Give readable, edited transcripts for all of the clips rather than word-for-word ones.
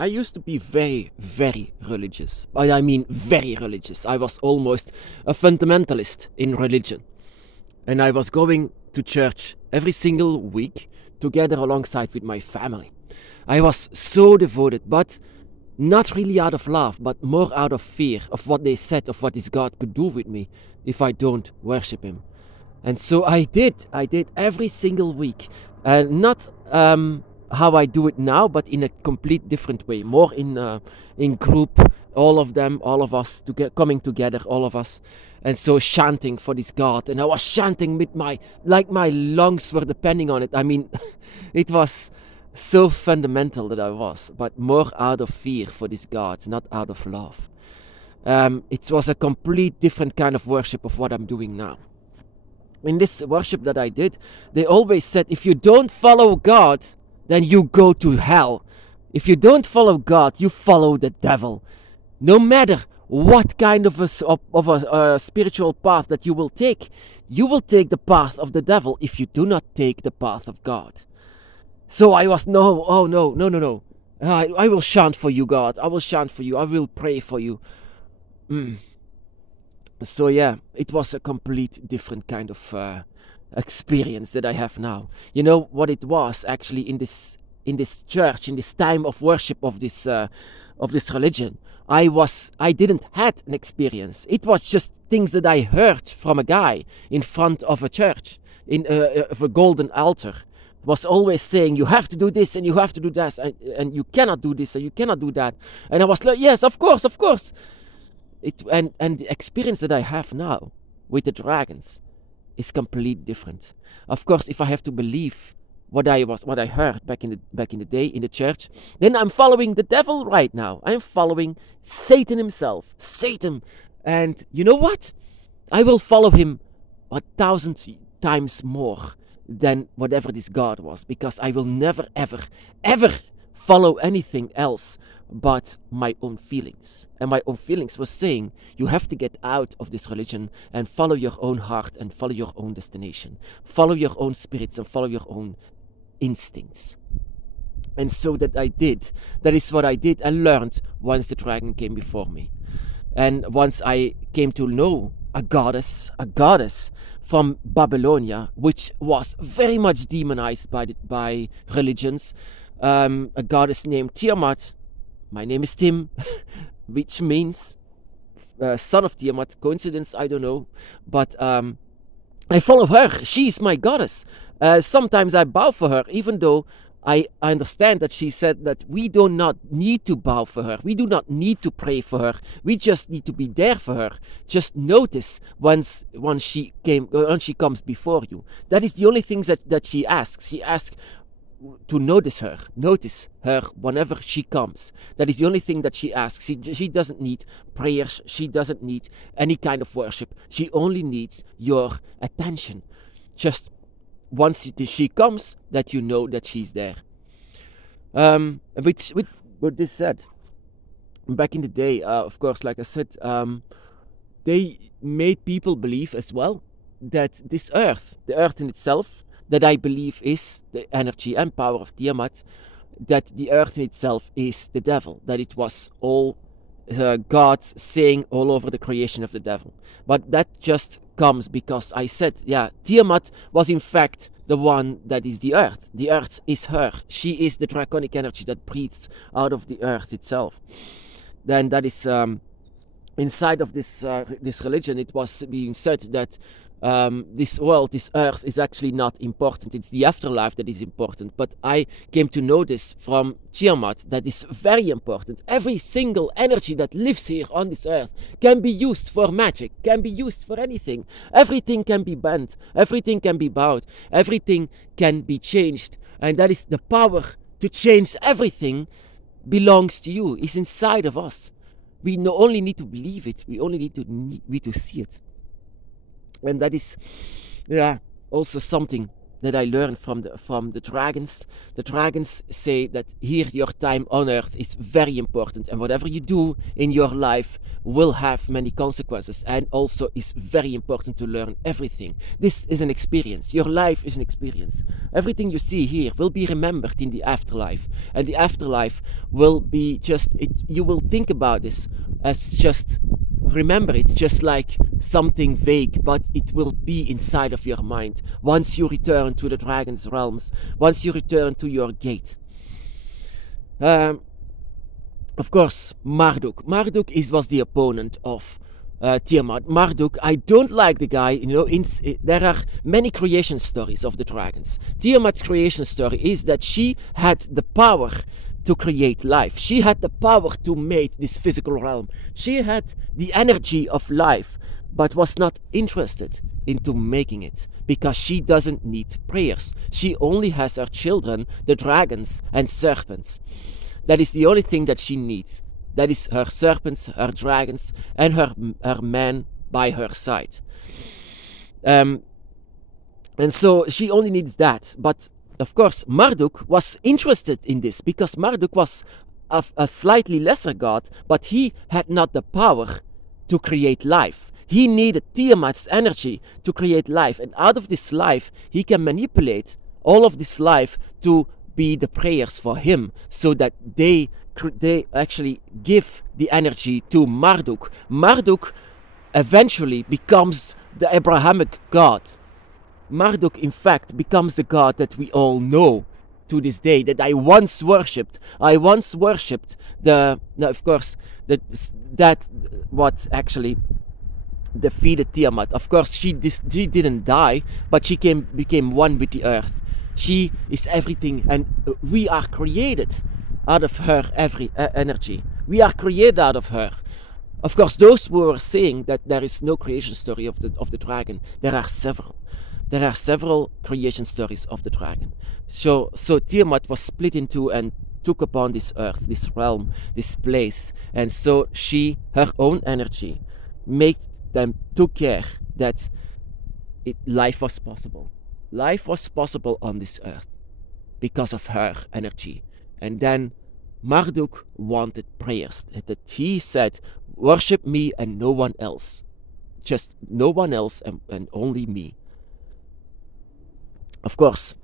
I used to be very, very religious. I mean very religious. I was almost a fundamentalist in religion. And I was going to church every single week together alongside with my family. I was so devoted, but not really out of love, but more out of fear of what they said, of what this God could do with me if I don't worship him. And so I did every single week. Not how I do it now, but in a complete different way. More in group, all of us, coming together, all of us. And so chanting for this God. And I was chanting with my lungs were depending on it. I mean, it was so fundamental that I was, but more out of fear for this God, not out of love. It was a complete different kind of worship of what I'm doing now. In this worship that I did, they always said, if you don't follow God, then you go to hell. If you don't follow God, you follow the devil. No matter what kind of a spiritual path that you will take the path of the devil if you do not take the path of God. So I was, no. I will chant for you, God. I will chant for you. I will pray for you. So yeah, it was a complete different kind of experience that I have now. You know what it was actually in this church, in this time of worship of this religion. I didn't had an experience. It was just things that I heard from a guy in front of a church, of a golden altar. Was always saying, you have to do this and you have to do that, and you cannot do this and you cannot do that. And I was like, yes, of course. And the experience that I have now with the dragons is completely different. Of course, if I have to believe what I heard back in the day in the church, then I'm following the devil right now. I'm following Satan himself, Satan. And you know what? I will follow him 1,000 times more than whatever this God was, because I will never, ever, ever follow anything else but my own feelings. And my own feelings was saying, you have to get out of this religion and follow your own heart and follow your own destination. Follow your own spirits and follow your own instincts. And so that is what I did and learned once the dragon came before me. And once I came to know a goddess from Babylonia, which was very much demonized by religions, a goddess named Tiamat. My name is Tim, which means son of Tiamat. Coincidence, I don't know. But I follow her. She's my goddess. Sometimes I bow for her, even though I understand that she said that we do not need to bow for her. We do not need to pray for her. We just need to be there for her. Just notice once she comes before you. That is the only thing that she asks. She asks to notice her whenever she comes. That is the only thing that she asks. She doesn't need prayers. She doesn't need any kind of worship. She only needs your attention. Just once she comes, that you know that she's there. With what this said, back in the day, of course, like I said, they made people believe as well that this earth, the earth in itself, that I believe is the energy and power of Tiamat, that the earth in itself is the devil, that it was all God's saying all over the creation of the devil. But that just comes because I said, yeah, Tiamat was in fact the one that is the earth. The earth is her. She is the draconic energy that breathes out of the earth itself. Then that is inside of this religion, it was being said that this world, this earth is actually not important. It's the afterlife that is important. But I came to know this from Tiamat, that is very important. Every single energy that lives here on this earth can be used for magic, can be used for anything. Everything can be bent, everything can be bowed, everything can be changed. And that is the power to change everything belongs to you, is inside of us. We only need to believe it, we only need to see it. And that is, also something that I learned from the dragons. The dragons say that here your time on earth is very important, and whatever you do in your life will have many consequences, and also is very important to learn everything. This is an experience. Your life is an experience. Everything you see here will be remembered in the afterlife, and the afterlife will be just it. You will think about this as just remember it just like something vague, but it will be inside of your mind once you return to the dragon's realms, once you return to your gate. Of course, Marduk. Marduk was the opponent of Tiamat. Marduk, I don't like the guy. You know, there are many creation stories of the dragons. Tiamat's creation story is that she had the power to create life. She had the power to make this physical realm. She had the energy of life, but was not interested into making it because she doesn't need prayers. She only has her children, the dragons and serpents. That is the only thing that she needs. That is her serpents, her dragons, and her men by her side. And so she only needs that. But of course, Marduk was interested in this because Marduk was a slightly lesser god, but he had not the power to create life. He needed Tiamat's energy to create life, and out of this life, he can manipulate all of this life to be the prayers for him, so that they actually give the energy to Marduk. Marduk eventually becomes the Abrahamic god. Marduk, in fact, becomes the god that we all know to this day, that I once worshipped. I once worshipped of course, that what actually defeated Tiamat. Of course, she didn't die, but she became one with the earth. She is everything, and we are created out of her energy. We are created out of her. Of course, those who are saying that there is no creation story of the dragon, there are several. There are several creation stories of the dragon. So Tiamat was split in two and took upon this earth, this realm, this place. And so her own energy, took care that life was possible. Life was possible on this earth because of her energy. And then Marduk wanted prayers. That he said, worship me and no one else. Just no one else and only me. Of course,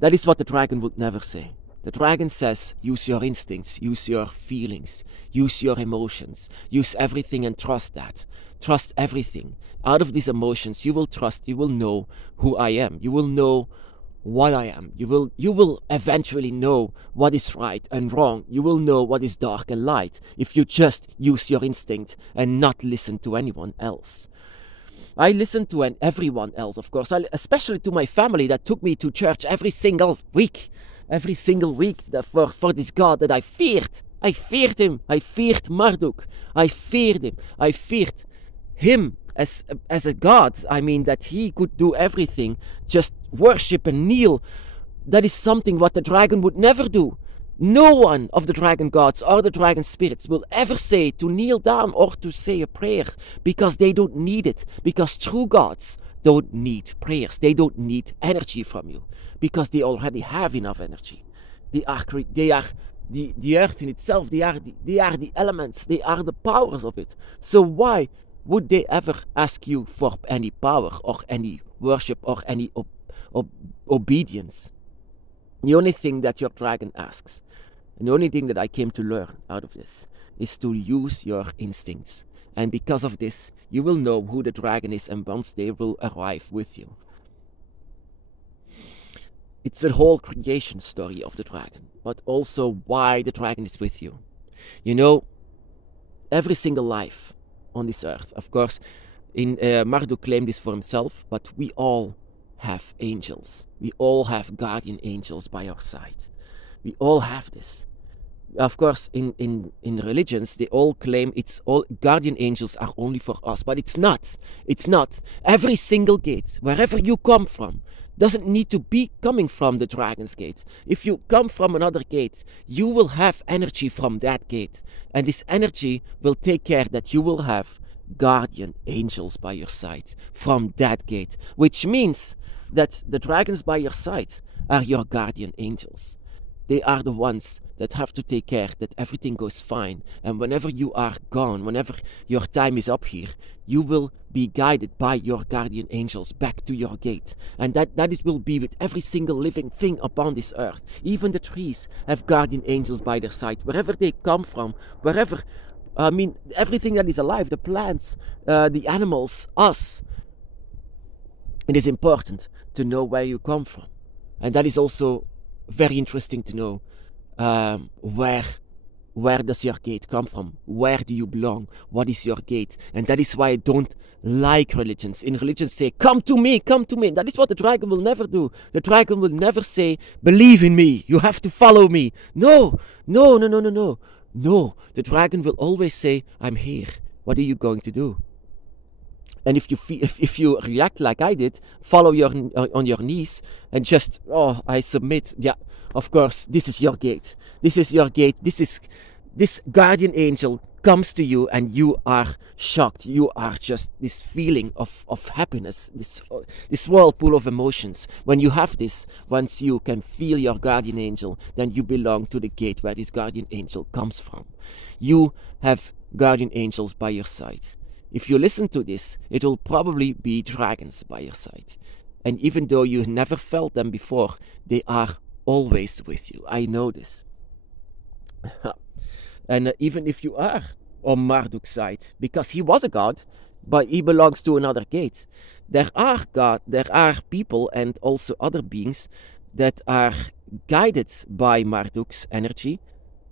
that is what the dragon would never say. The dragon says, use your instincts, use your feelings, use your emotions, use everything and trust that. Trust everything. Out of these emotions, you will trust, you will know who I am. You will know what I am. You will eventually know what is right and wrong. You will know what is dark and light if you just use your instinct and not listen to anyone else. I listen to everyone else, of course, especially to my family that took me to church every single week for this God that I feared. I feared him. I feared Marduk. I feared him. I feared him as a God. I mean, that he could do everything, just worship and kneel. That is something what the dragon would never do. No one of the dragon gods or the dragon spirits will ever say to kneel down or to say a prayer, because they don't need it. Because true gods don't need prayers. They don't need energy from you, because they already have enough energy. They are the earth in itself. They are the elements. They are the powers of it. So why would they ever ask you for any power or any worship or any obedience? The only thing that your dragon asks, and the only thing that I came to learn out of this, is to use your instincts. And because of this, you will know who the dragon is, and once they will arrive with you. It's a whole creation story of the dragon, but also why the dragon is with you. You know, every single life on this earth, of course, Marduk claimed this for himself, but we all have angels. We all have guardian angels by our side. We all have this. Of course, in religions, they all claim it's all guardian angels are only for us, but it's not. It's not. Every single gate, wherever you come from, doesn't need to be coming from the dragon's gate. If you come from another gate, you will have energy from that gate, and this energy will take care that you will have guardian angels by your side from that gate, which means that the dragons by your side are your guardian angels. They are the ones that have to take care that everything goes fine. And whenever you are gone, whenever your time is up here, you will be guided by your guardian angels back to your gate. And that it will be with every single living thing upon this earth. Even the trees have guardian angels by their side. Wherever they come from, wherever, everything that is alive, the plants, the animals, us. It is important to know where you come from. And that is also very interesting to know where does your gate come from? Where do you belong? What is your gate? And that is why I don't like religions. In religions say, come to me, come to me. That is what the dragon will never do. The dragon will never say, believe in me, you have to follow me. No, no, no, no, no, no. No, the dragon will always say, I'm here. What are you going to do? And if you react like I did, follow on your knees and just, oh, I submit. Yeah, of course, this is your gate. This is your gate. This guardian angel comes to you and you are shocked. You are just this feeling of happiness, this whirlpool of emotions. When you have this, once you can feel your guardian angel, then you belong to the gate where this guardian angel comes from. You have guardian angels by your side. If you listen to this, it will probably be dragons by your side. And even though you never felt them before, they are always with you. I know this. And even if you are on Marduk's side, because he was a god, but he belongs to another gate, there are people and also other beings that are guided by Marduk's energy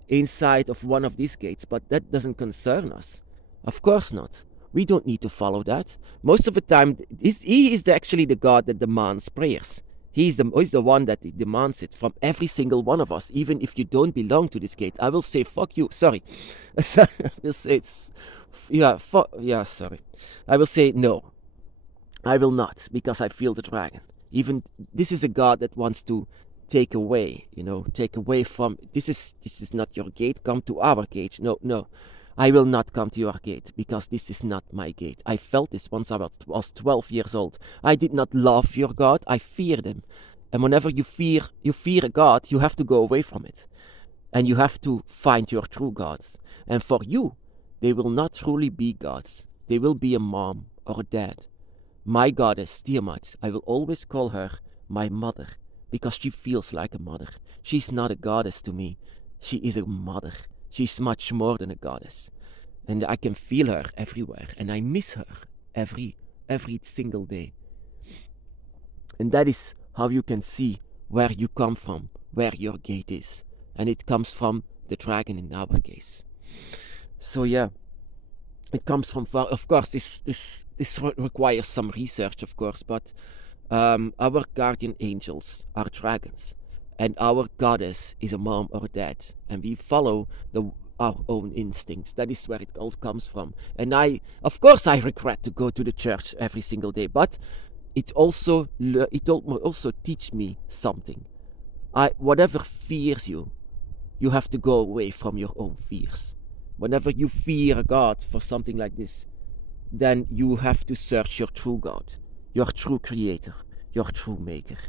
inside of one of these gates, but that doesn't concern us. Of course not. We don't need to follow that. Most of the time, he is actually the God that demands prayers. He's the one that demands it from every single one of us, even if you don't belong to this gate. I will say, fuck you. Sorry. I will say, sorry. I will say, no. I will not, because I feel the dragon. Even, this is a God that wants to take away, take away from, this is not your gate, come to our gate. No, no. I will not come to your gate, because this is not my gate. I felt this once I was 12 years old. I did not love your God, I feared him. And whenever you fear a God, you have to go away from it. And you have to find your true gods. And for you, they will not truly be gods. They will be a mom or a dad. My goddess, Tiamat, I will always call her my mother, because she feels like a mother. She's not a goddess to me. She is a mother. She's much more than a goddess. And I can feel her everywhere. And I miss her every single day. And that is how you can see where you come from, where your gate is. And it comes from the dragon in our case. So yeah, it comes from far. Of course, this requires some research, of course. But our guardian angels are dragons. And our goddess is a mom or a dad. And we follow our own instincts. That is where it all comes from. And of course I regret to go to the church every single day. But it also teach me something. Whatever fears you, you have to go away from your own fears. Whenever you fear a God for something like this, then you have to search your true God, your true creator, your true maker.